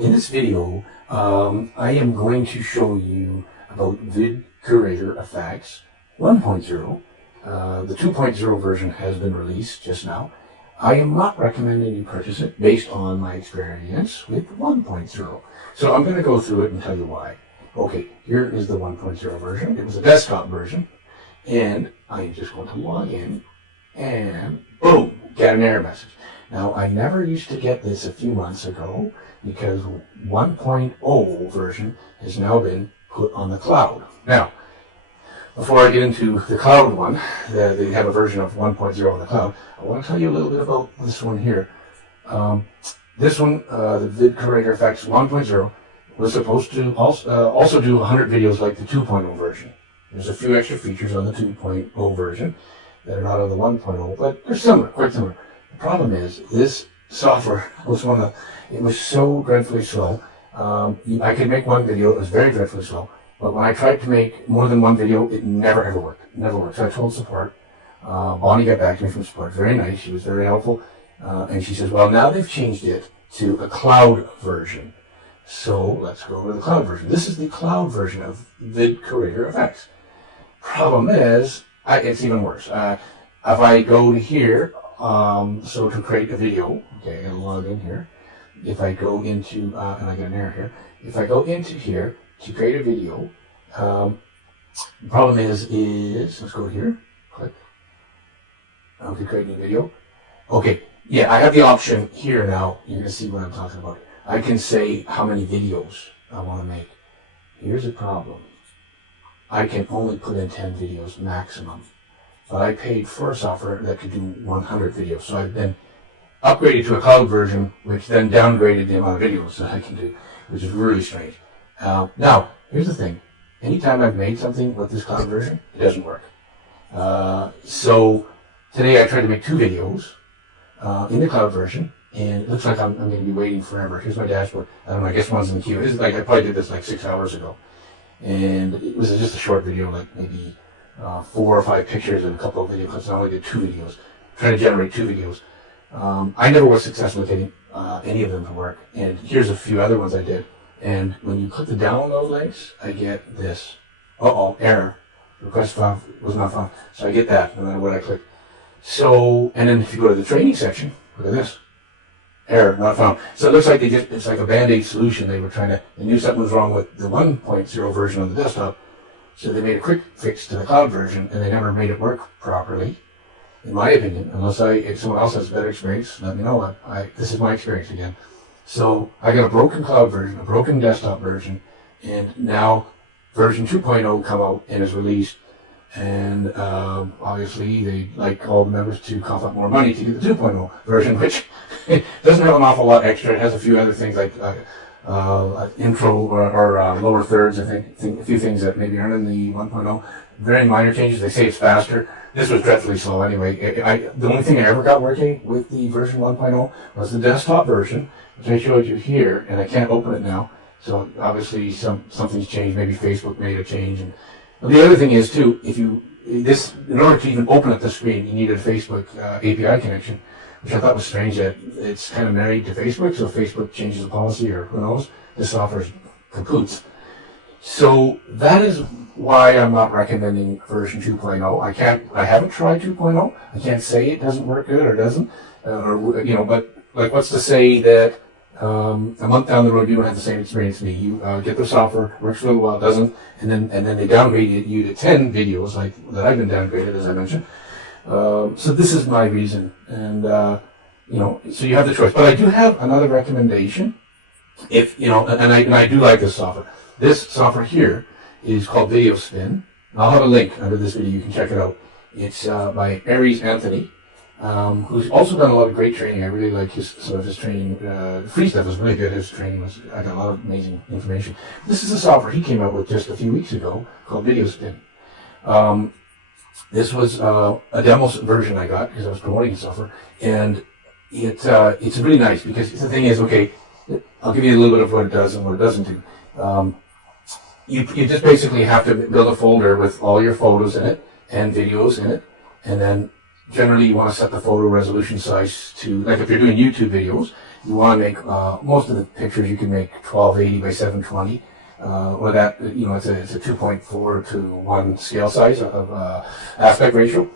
in this video, I am going to show you about VidcuratorFX 1.0. The 2.0 version has been released just now. I am not recommending you purchase it based on my experience with 1.0. So I'm going to go through it and tell you why. Okay, here is the 1.0 version. It was a desktop version. And I'm just going to log in and boom, get an error message. Now, I never used to get this a few months ago because 1.0 version has now been put on the cloud. Now, before I get into the cloud one, they have a version of 1.0 on the cloud, I want to tell you a little bit about this one here. This one, the VidcuratorFX 1.0, was supposed to also do 100 videos like the 2.0 version. There's a few extra features on the 2.0 version that are not on the 1.0, but they're similar, quite similar. The problem is, this software was it was so dreadfully slow. I could make one video, it was very dreadfully slow, but when I tried to make more than one video, it never ever worked. Never worked. So I told support. Bonnie got back to me from support. Very nice. She was very helpful. And she says, well, now they've changed it to a cloud version. So let's go to the cloud version. This is the cloud version of VidcuratorFX. Problem is, it's even worse. If I go to here, so to create a video, okay, I'm going to log in here. If I go into, and I get an error here. If I go into here to create a video, the problem is, let's go here, click. Okay, create a new video. Okay, yeah, I have the option here now. You're going to see what I'm talking about. I can say how many videos I want to make. Here's the problem. I can only put in 10 videos maximum. But I paid for a software that could do 100 videos. So I've been upgraded to a cloud version, which then downgraded the amount of videos that I can do, which is really strange. Now, here's the thing. Anytime I've made something with this cloud version, it doesn't work. So today I tried to make 2 videos in the cloud version, and it looks like I'm going to be waiting forever. Here's my dashboard. I don't know, I guess one's in the queue. This is like, I probably did this like 6 hours ago. And it was just a short video, like maybe 4 or 5 pictures and a couple of video clips. I only did 2 videos, trying to generate 2 videos. I never was successful at getting any of them to work. And here's a few other ones I did. And when you click the download links, I get this. Error. Request file was not found. So I get that no matter what I click. So, and then if you go to the training section, look at this. Error, not found. So it looks like it's like a Band-Aid solution. They knew something was wrong with the 1.0 version of the desktop. So they made a quick fix to the cloud version, and they never made it work properly, in my opinion. If someone else has a better experience, let me know. This is my experience again. So I got a broken cloud version, a broken desktop version, and now version 2.0 come out and is released. And obviously they'd like all the members to cough up more money to get the 2.0 version, which it doesn't have an awful lot extra. It has a few other things like intro or lower thirds, I think a few things that maybe aren't in the 1.0. Very minor changes. They say it's faster. This was dreadfully slow anyway. The only thing I ever got working with the version 1.0 was the desktop version, which I showed you here, and I can't open it now. So obviously something's changed. Maybe Facebook made a change. And the other thing is too, in order to even open up the screen, you needed a Facebook API connection, which I thought was strange that it's kind of married to Facebook, so if Facebook changes the policy or who knows, this software's kapoots. So that is why I'm not recommending version 2.0. I haven't tried 2.0. I can't say it doesn't work good or doesn't, but like what's to say that a month down the road you don't have the same experience as me. You get the software, works for a little while, doesn't, and then they downgrade you to 10 videos like that I've been downgraded, as I mentioned. So this is my reason, and so you have the choice. But I do have another recommendation. If and I do like this software. This software here is called Videospinn. I'll have a link under this video. You can check it out. It's by Aries Anthony, who's also done a lot of great training. I really like some of his training. Free stuff was really good. His training I got a lot of amazing information. This is a software he came out with just a few weeks ago called Videospinn. This was a demo version I got because I was promoting the software, and it's really nice because the thing is, okay, I'll give you a little bit of what it does and what it doesn't do. You just basically have to build a folder with all your photos in it and videos in it, and then generally you want to set the photo resolution size to, like if you're doing YouTube videos, you want to make, most of the pictures you can make 1280 by 720. Or that, you know, it's a 2.4 to 1 scale size of aspect ratio.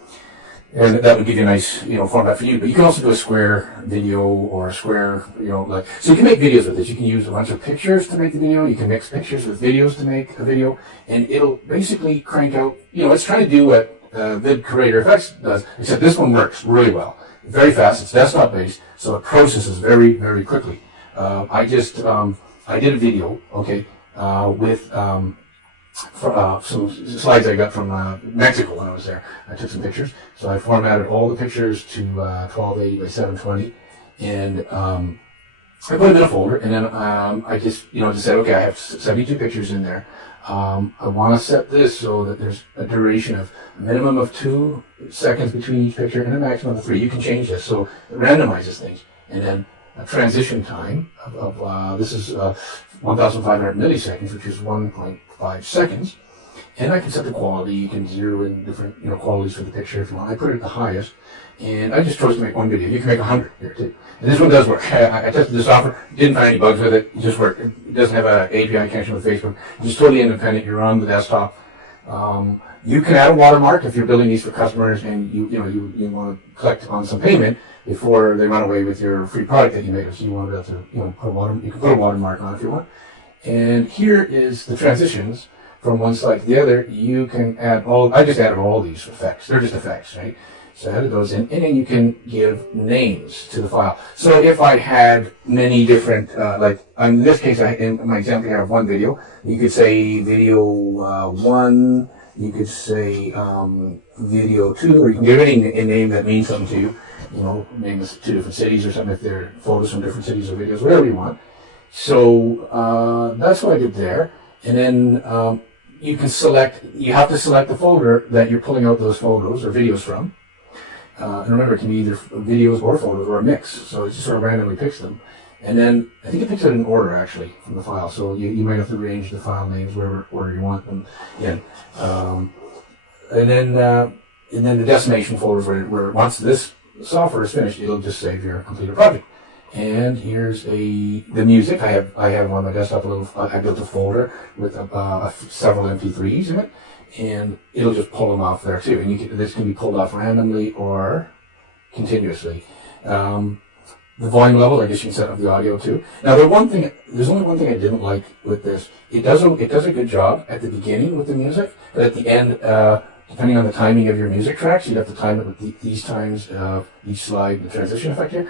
And that would give you a nice, you know, format for you. But you can also do a square video or a square, you know, like, so you can make videos with this. You can use a bunch of pictures to make the video. You can mix pictures with videos to make a video. And it'll basically crank out, you know, it's trying to do what VidcuratorFX does, except this one works really well. Very fast. It's desktop based, so it processes very, very quickly. I did a video, okay, with some slides I got from Mexico when I was there. I took some pictures, so I formatted all the pictures to 1280 by 720, and I put them in a folder. And then I just said, okay, I have 72 pictures in there. I want to set this so that there's a duration of a minimum of 2 seconds between each picture and a maximum of 3. You can change this, so it randomizes things, and then a transition time of this is 1,500 milliseconds, which is 1.5 seconds. And I can set the quality. You can zero in different, you know, qualities for the picture if you want. I put it at the highest, and I just chose to make one video. You can make 100 here too. And this one does work. I tested the software, didn't find any bugs with it. It just worked. It doesn't have an API connection with Facebook. It's just totally independent. You're on the desktop. You can add a watermark if you're building these for customers, and you want to collect on some payment before they run away with your free product that you made. So you want to be able to, you know, you can put a watermark on if you want. And here is the transitions from one slide to the other. You can add I just added all these effects. They're just effects, right? So I added those in, and then you can give names to the file. So if I had many different, like in this case, in my example here, I have one video. You could say video 1. You could say video 2, or you can give any a name that means something to you. You know, name this 2 different cities or something if they're photos from different cities or videos, whatever you want. So that's what I did there. And then you have to select the folder that you're pulling out those photos or videos from. And remember, it can be either videos or photos or a mix. So it just sort of randomly picks them. And then I think it picks it in order, actually, from the file. So you might have to arrange the file names wherever you want them in. And then the destination folders where once this software is finished, it'll just save your completed project. And here's the music. I have on my desktop I built a folder with several MP3s in it, and it'll just pull them off there too. And this can be pulled off randomly or continuously. The volume level, I guess you can set up the audio too. Now there's only one thing I didn't like with this. It does a good job at the beginning with the music, but at the end, depending on the timing of your music tracks, you'd have to time it with these times of each slide, the transition effect here.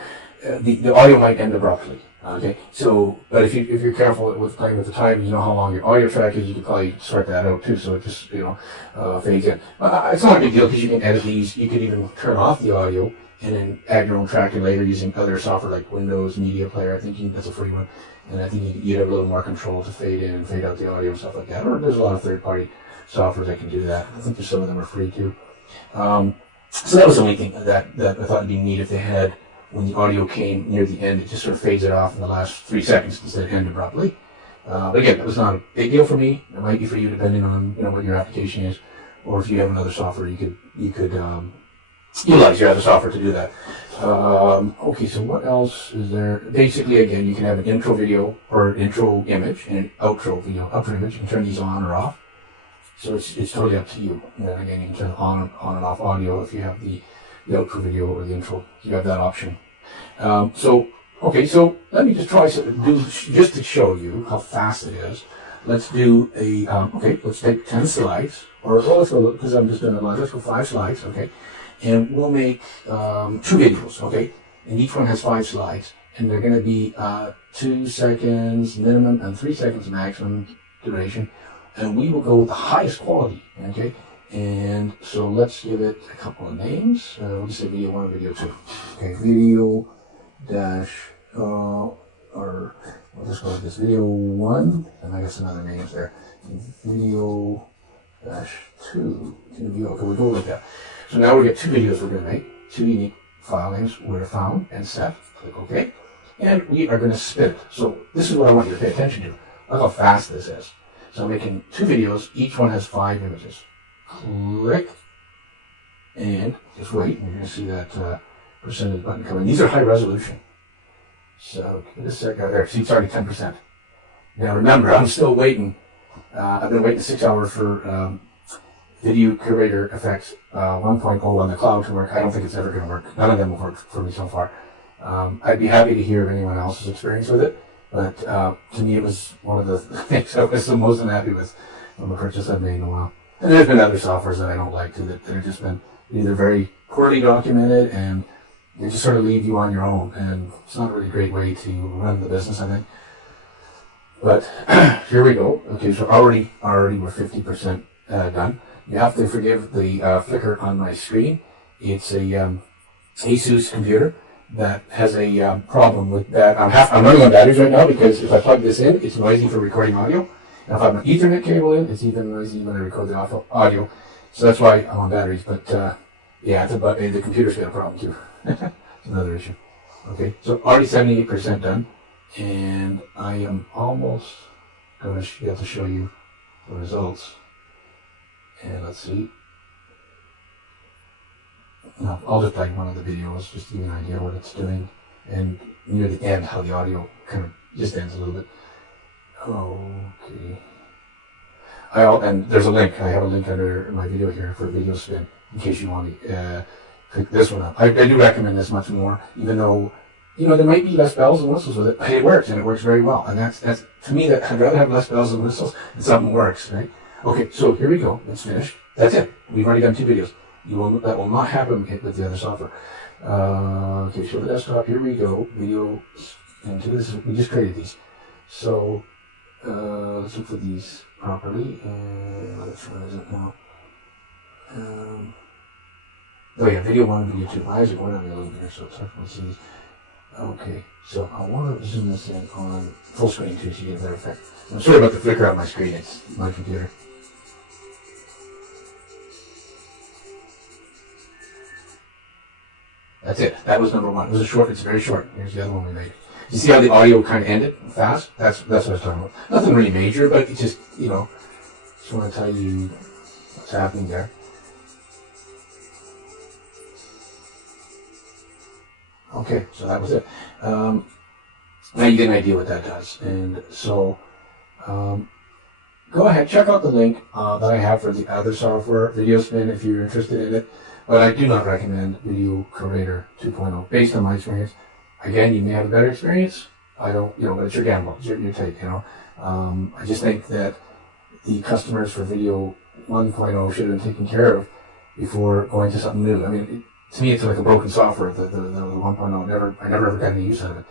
The audio might end abruptly. Okay, so but if you're careful with playing with the time, you know how long your audio track is. You could probably sort that out too, so it just fades in. It's not a big deal because you can edit these. You could even turn off the audio and then add your own tracking later using other software like Windows Media Player. I think that's a free one, and I think you'd have a little more control to fade in and fade out the audio and stuff like that. Or there's a lot of third-party software that can do that. I think some of them are free too. So that was the only thing that I thought would be neat if they had. When the audio came near the end, it just sort of fades it off in the last 3 seconds instead of end abruptly. But again, that was not a big deal for me. It might be for you depending on what your application is, or if you have another software, you could utilize your other software to do that. Okay, so what else is there? Basically, again, you can have an intro video or an intro image and an outro video, outro image. You can turn these on or off. So it's totally up to you. And then again, you can turn on and off audio if you have the outro video or the intro. You have that option. So let me just try just to show you how fast it is. Let's do let's take 10 slides, let's go, because I'm just doing a lot. Let's go 5 slides, okay? And we'll make 2 videos, okay? And each one has 5 slides, and they're going to be 2 seconds minimum and 3 seconds maximum duration. And we will go with the highest quality, okay? And so let's give it a couple of names. We'll just say video 1 and video 2. Okay, video dash, or we'll just go with this video 1, and I guess some other names there. Video dash 2. Okay, we'll go like that. So now we get 2 videos we're going to make, 2 unique file names were found and set. Click OK. And we are going to spin it. So this is what I want you to pay attention to. Look how fast this is. So I'm making 2 videos. Each one has 5 images. Click. and just wait, and you're going to see that percentage button come in. These are high resolution. So give it a sec. There, see, it's already 10%. Now remember, I'm still waiting. I've been waiting 6 hours for VidcuratorFX 1.0 on the cloud to work. I don't think it's ever going to work. None of them have worked for me so far. I'd be happy to hear anyone else's experience with it, but to me it was one of the things I was the most unhappy with from a purchase I've made in a while. And there's been other softwares that I don't like too, that have just been either very poorly documented and they just sort of leave you on your own, and it's not a really great way to run the business, I think. But here we go. Okay, so already we're 50% done. You have to forgive the flicker on my screen. It's a Asus computer that has a problem with that. I'm running on batteries right now because if I plug this in, it's noisy for recording audio. And if I have an Ethernet cable in, it's even noisy when I record the audio. So that's why I'm on batteries. But yeah, the computer's got a problem too. It's another issue. Okay, so already 78% done. And I am almost going to be able to show you the results. And let's see. No, I'll just play one of the videos just to give you an idea what it's doing. And near the end, how the audio kind of just ends a little bit. Okay. And there's a link. I have a link under my video here for Videospinn in case you want to pick this one up. I do recommend this much more, even though, you know, there might be less bells and whistles with it, but it works, and it works very well. And that's to me, that I'd rather have less bells and whistles and something works, right? Okay, so here we go. It's finished. That's it. We've already done 2 videos. That will not happen with the other software. Okay, show the desktop. Here we go. Video into this. We just created these. So let's look for these properly. And which one is it now? Oh yeah, video 1 and video 2. My eyes are going on me a little bit here, so it's hard for me to see these. Okay, so I want to zoom this in on full screen too, so you get a better effect. I'm sorry about the flicker on my screen. It's my computer. That's it. That was number 1. It was a short. It's very short. Here's the other one we made. You see how the audio kind of ended fast? That's what I was talking about. Nothing really major, but it's just, you know, just want to tell you what's happening there. Okay, so that was it. Now you get an idea what that does. And so go ahead, check out the link that I have for the other software, Videospinn, if you're interested in it. But I do not recommend Videocurator 2.0 based on my experience. Again, you may have a better experience. I don't, you know, but it's your gamble. It's your take, you know. I just think that the customers for Video 1.0 should have been taken care of before going to something new. I mean, to me, it's like a broken software. The 1.0, I never ever got any use out of it.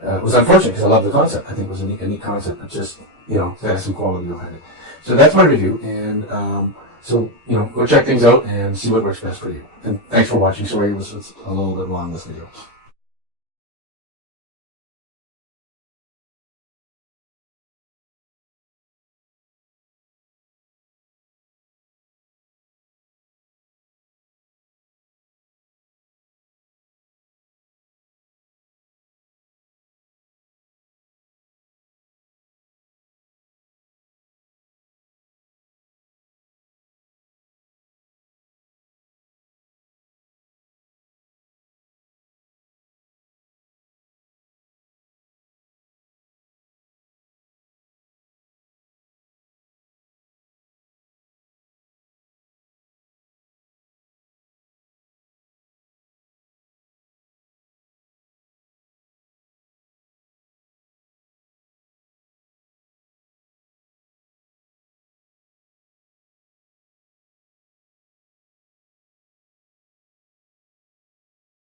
It was unfortunate because I love the concept. I think it was a neat concept. It's just, you know, that has some quality behind it. So that's my review. And so, you know, go check things out and see what works best for you. And thanks for watching. Sorry it was a little bit long, this video.